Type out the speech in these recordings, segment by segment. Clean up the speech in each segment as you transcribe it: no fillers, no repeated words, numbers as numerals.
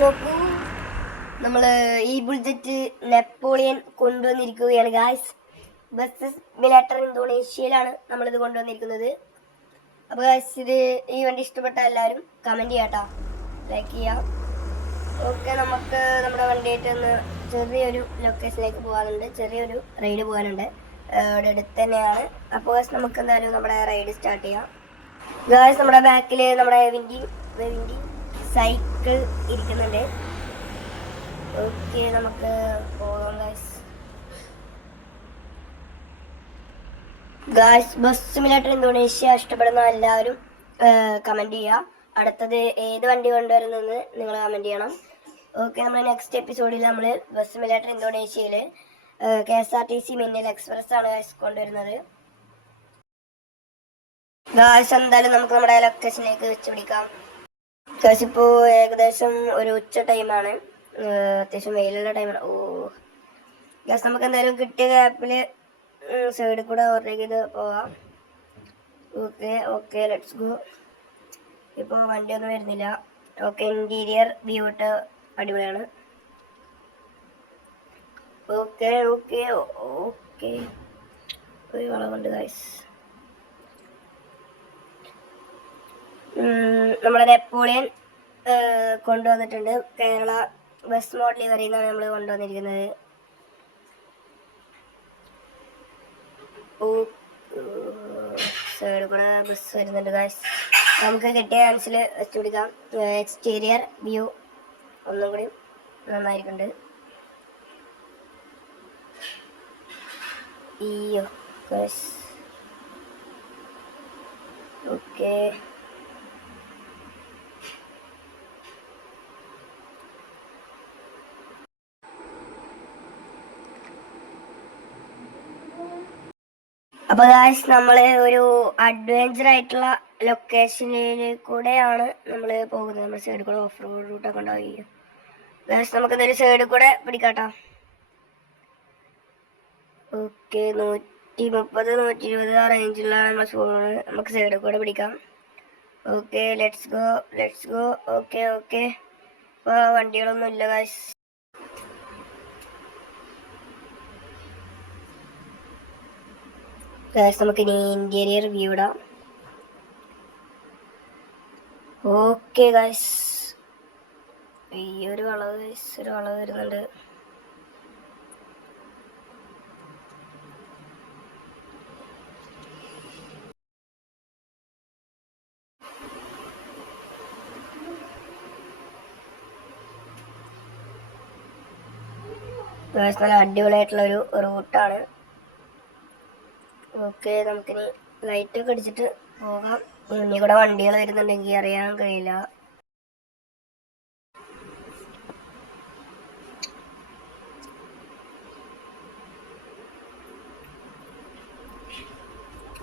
നോക്കൂ, നമ്മൾ ഈ ബുൾജറ്റ് നെപ്പോളിയൻ കൊണ്ടുവന്നിരിക്കുകയാണ് ഗായ്സ്. ബസ് മിലാട്ടർ ഇന്തോനേഷ്യയിലാണ് നമ്മളിത് കൊണ്ടുവന്നിരിക്കുന്നത്. അപ്പോൾ ഗായ്സ്, ഇത് ഈ വണ്ടി ഇഷ്ടപ്പെട്ട എല്ലാവരും കമൻറ്റ് ചെയ്യാട്ടോ, ലൈക്ക് ചെയ്യാം. ഓക്കെ, നമുക്ക് നമ്മുടെ വണ്ടിയായിട്ട് ഒന്ന് ചെറിയൊരു ലൊക്കേഷനിലേക്ക് പോകാനുണ്ട്, ചെറിയൊരു റൈഡ് പോകാനുണ്ട്. ഇവിടെ അടുത്ത് തന്നെയാണ്. അപ്പോൾ ഗായ്സ്, നമുക്ക് എന്തായാലും നമ്മുടെ റൈഡ് സ്റ്റാർട്ട് ചെയ്യാം. ഗായ്സ്, നമ്മുടെ ബാക്കിൽ നമ്മുടെ വിൻഡി സൈക്കിൾ ഇരിക്കുന്നുണ്ട്. ഓക്കെ, നമുക്ക് പോകാം ഗായ്സ്. ബസ് സിമുലേറ്റർ ഇന്തോനേഷ്യ ഇഷ്ടപ്പെടുന്ന എല്ലാവരും കമൻറ്റ് ചെയ്യുക. അടുത്തത് ഏത് വണ്ടി കൊണ്ടുവരുന്നെന്ന് നിങ്ങൾ കമൻറ്റ് ചെയ്യണം. ഓക്കെ, നമ്മൾ നെക്സ്റ്റ് എപ്പിസോഡിൽ നമ്മൾ ബസ് സിമുലേറ്റർ ഇന്തോനേഷ്യയിൽ KSRTC മിന്നൽ എക്സ്പ്രസ് ആണ് ഗായ്സ് കൊണ്ടുവരുന്നത്. ഗായ്സ്, എന്തായാലും നമുക്ക് നമ്മുടെ ലൊക്കേഷനിലേക്ക് വെച്ച് പിടിക്കാം. ഗായ്സ്, ഇപ്പോൾ ഏകദേശം ഒരു ഉച്ച ടൈമാണ്, അത്യാവശ്യം വെയിലുള്ള ടൈമാണ്. ഗായ്സ്, നമുക്ക് എന്തായാലും കിട്ടിയ ഗ്യാപ്പിൽ സൈഡിൽ കൂടെ ഓവർടേക്ക് ചെയ്ത് പോവാം. Okay let's go. ഇപ്പോൾ വണ്ടിയൊന്നും വരുന്നില്ല. ഓക്കെ, ഇൻറ്റീരിയർ വ്യൂ ഇട്ട് അടിപൊളിയാണ്. ഓക്കെ ഒരു വളവുണ്ട് ഗായ്സ്. നമ്മുടെ നെപ്പോളിയൻ കൊണ്ടുവന്നിട്ടുണ്ട്. കേരള ബസ് മോഡൽ വരെയാണ് നമ്മൾ കൊണ്ടുവന്നിരിക്കുന്നത്. സൈഡിൽ കൂടെ ബസ് വരുന്നുണ്ട് ഗായ്സ്. നമുക്ക് കിട്ടിയ ചാൻസിൽ വെച്ച് പിടിക്കാം. എക്സ്റ്റീരിയർ വ്യൂ ഒന്നും കൂടി നന്നായിരിക്കുന്നുണ്ട്. Guys, okay. അപ്പോൾ ഗായ്സ്, നമ്മൾ ഒരു അഡ്വഞ്ചർ ആയിട്ടുള്ള ലൊക്കേഷനിൽ കൂടെയാണ് നമ്മൾ പോകുന്നത്. നമ്മൾ സൈഡിൽ കൂടെ ഓഫ് റോഡ് റൂട്ടൊക്കെ ഉണ്ടാവുകയും ഗായ്സ്, നമുക്ക് എന്തായാലും സൈഡിൽ കൂടെ പിടിക്കാട്ടോ. ഓക്കെ, 130 120 ആ റേഞ്ചിലാണ് നമ്മൾ ഫോണ്. നമുക്ക് സൈഡിൽ കൂടെ പിടിക്കാം. Okay, let's go. ഓക്കെ. ഇപ്പോൾ വണ്ടികളൊന്നും ഇല്ല ഗായ്സ്. നമുക്ക് ഇനി ഇന്റീരിയർ വ്യൂ ഇടാം. ഓക്കെ ഗായ്സ്, ഈ ഒരു വളവ് വരുന്നുണ്ട്. ഗായ്സ്, നല്ല അടിപൊളിയായിട്ടുള്ള ഒരു റൂട്ടാണ്. ഓക്കെ, നമുക്കിനി ലൈറ്റൊക്കെ അടിച്ചിട്ട് പോകാം. ഇനി കൂടെ വണ്ടികൾ വരുന്നുണ്ടെങ്കിൽ അറിയാൻ കഴിയില്ല.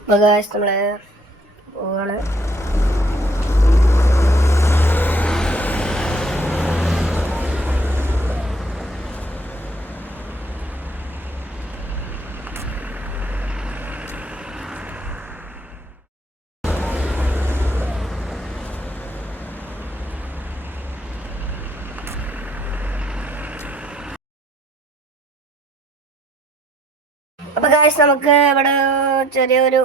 അപ്പോൾ ഗായ്സ്, നമ്മൾ പോവാണ്. അപ്പോൾ ഗായ്സ്, നമുക്ക് ഇവിടെ ചെറിയൊരു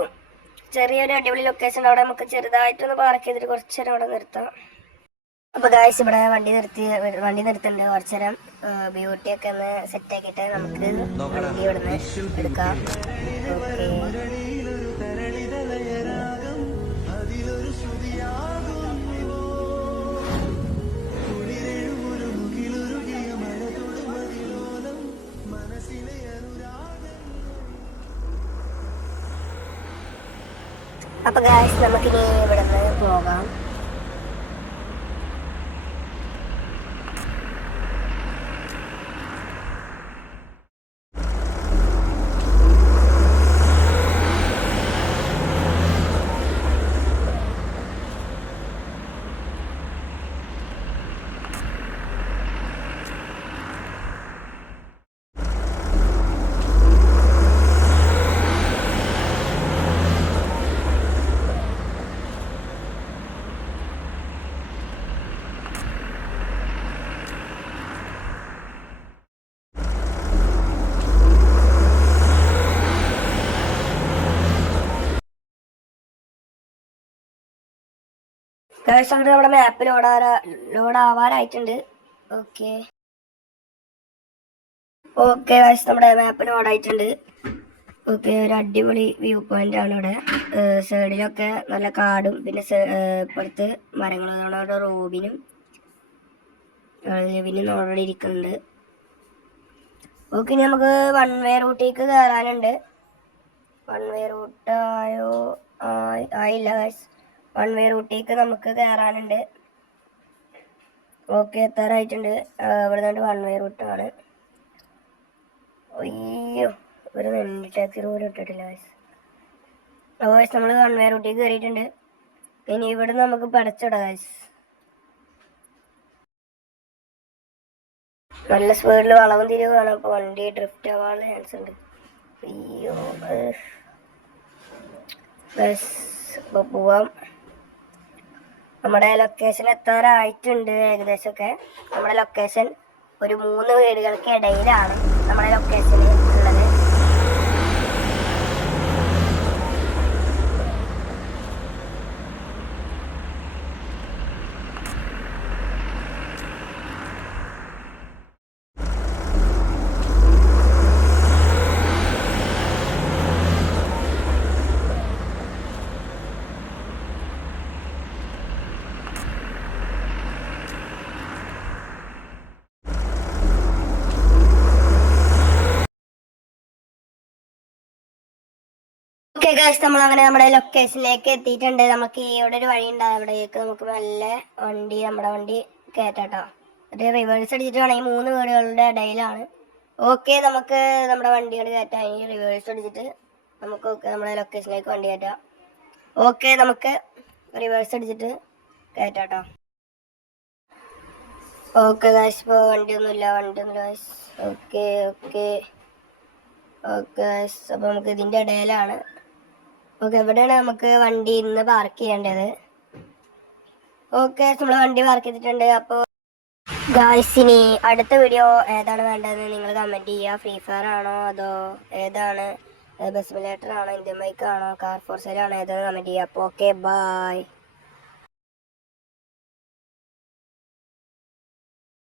അടിപൊളി ലൊക്കേഷൻ. അവിടെ നമുക്ക് ചെറുതായിട്ടൊന്ന് പാർക്ക് ചെയ്തിട്ട് കുറച്ച് നേരം അവിടെ നിർത്താം. അപ്പോൾ ഗായ്സ്, ഇവിടെ വണ്ടി നിർത്തുന്നുണ്ട്. കുറച്ച് നേരം ബ്യൂട്ടിയൊക്കെ ഒന്ന് സെറ്റ് ആക്കിയിട്ട് നമുക്ക് വണ്ടി ഇവിടുന്ന് എടുക്കാം. ഓക്കെ, അപ്പോൾ ഗായ്സ്, നമുക്കിനി ഇവിടുന്ന് പോകാം. ഗൈസ് അങ്ങനെ നമ്മുടെ മാപ്പ് ലോഡാവാനായിട്ടുണ്ട്. ഓക്കെ ഓക്കെ ഗൈസ് നമ്മുടെ മാപ്പ് ലോഡായിട്ടുണ്ട്. ഓക്കെ ഒരു അടിപൊളി വ്യൂ പോയിന്റ് ആണ് ഇവിടെ. സൈഡിലൊക്കെ നല്ല കാടും പിന്നെ ഇപ്പുറത്ത് മരങ്ങളും അവിടെ റോബിനും ഓൾറെഡി ഇരിക്കുന്നുണ്ട്. ഓക്കെ ഇനി നമുക്ക് വൺ വേ റൂട്ടിലേക്ക് കയറാനുണ്ട്. വൺ വേ റൂട്ട് ആയില്ല ഗൈസ്. വൺ വേ റൂട്ടിലേക്ക് നമുക്ക് കയറാനുണ്ട്. ഓക്കെ എത്താറായിട്ടുണ്ട്. ഇവിടെ നിന്ന് വൺ വേ റൂട്ടാണ്. അയ്യോ ഒരു ടാക്സി പോലും ഇട്ടിട്ടില്ല ഗൈസ്. അപ്പോൾ ഗൈസ് നമ്മൾ വൺ വേ റൂട്ടിലേക്ക് കയറിയിട്ടുണ്ട്. ഇനി ഇവിടെ നമുക്ക് പടച്ചിടാം ഗൈസ്. നല്ല സ്പീഡിൽ വളവും തിരിവുകയാണ്. അപ്പോൾ വണ്ടി ഡ്രിഫ്റ്റ് ആവാനുള്ള ചാൻസ് ഉണ്ട്. അയ്യോ ഗൈസ് ഇപ്പോൾ പോവാം. നമ്മുടെ ലൊക്കേഷൻ എത്താറായിട്ടുണ്ട് ഏകദേശമൊക്കെ. നമ്മുടെ ലൊക്കേഷൻ ഒരു 3 വീടുകൾക്ക് ഇടയിലാണ് നമ്മുടെ ലൊക്കേഷൻ ഉള്ളത്. ഓക്കെ ഗൈസ് നമ്മളങ്ങനെ നമ്മുടെ ലൊക്കേഷനിലേക്ക് എത്തിയിട്ടുണ്ട്. നമുക്ക് ഇവിടെ ഒരു വഴി ഉണ്ടാകും. അവിടേക്ക് നമുക്ക് നല്ല നമ്മുടെ വണ്ടി കയറ്റാട്ടോ. ഒരു റിവേഴ്സ് അടിച്ചിട്ട് വേണം. ഈ 3 വീടുകളുടെ ഇടയിലാണ്. ഓക്കെ നമുക്ക് നമ്മുടെ വണ്ടിയോട് കയറ്റാം. ഈ റിവേഴ്സ് അടിച്ചിട്ട് നമുക്ക് നമ്മുടെ ലൊക്കേഷനിലേക്ക് വണ്ടി കയറ്റാം. ഓക്കെ നമുക്ക് റിവേഴ്സ് അടിച്ചിട്ട് കയറ്റാട്ടോ. ഓക്കെ ഗൈസ് ഇപ്പോൾ വണ്ടിയൊന്നുമില്ല guys. Okay okay okay guys അപ്പോൾ നമുക്ക് ഇതിൻ്റെ ഇടയിലാണ്. ഓക്കെ എവിടെയാണ് നമുക്ക് വണ്ടി ഇന്ന് പാർക്ക് ചെയ്യേണ്ടത്? ഓക്കെ നമ്മൾ വണ്ടി പാർക്ക് ചെയ്തിട്ടുണ്ട്. അപ്പോൾ ഗായ്സ് ഇനി അടുത്ത വീഡിയോ ഏതാണ് വേണ്ടതെന്ന് നിങ്ങൾ കമൻറ്റ് ചെയ്യുക. ഫ്രീ ഫയർ ആണോ അതോ ഏതാണ്? ബസ് സിമുലേറ്റർ ആണോ, ഇന്ത്യൻ ബൈക്ക് ആണോ, കാർ ഫോർ സെയിൽ ആണോ, ഏതാണ് കമൻറ്റ് ചെയ്യുക. അപ്പോൾ ഓക്കെ ബൈ.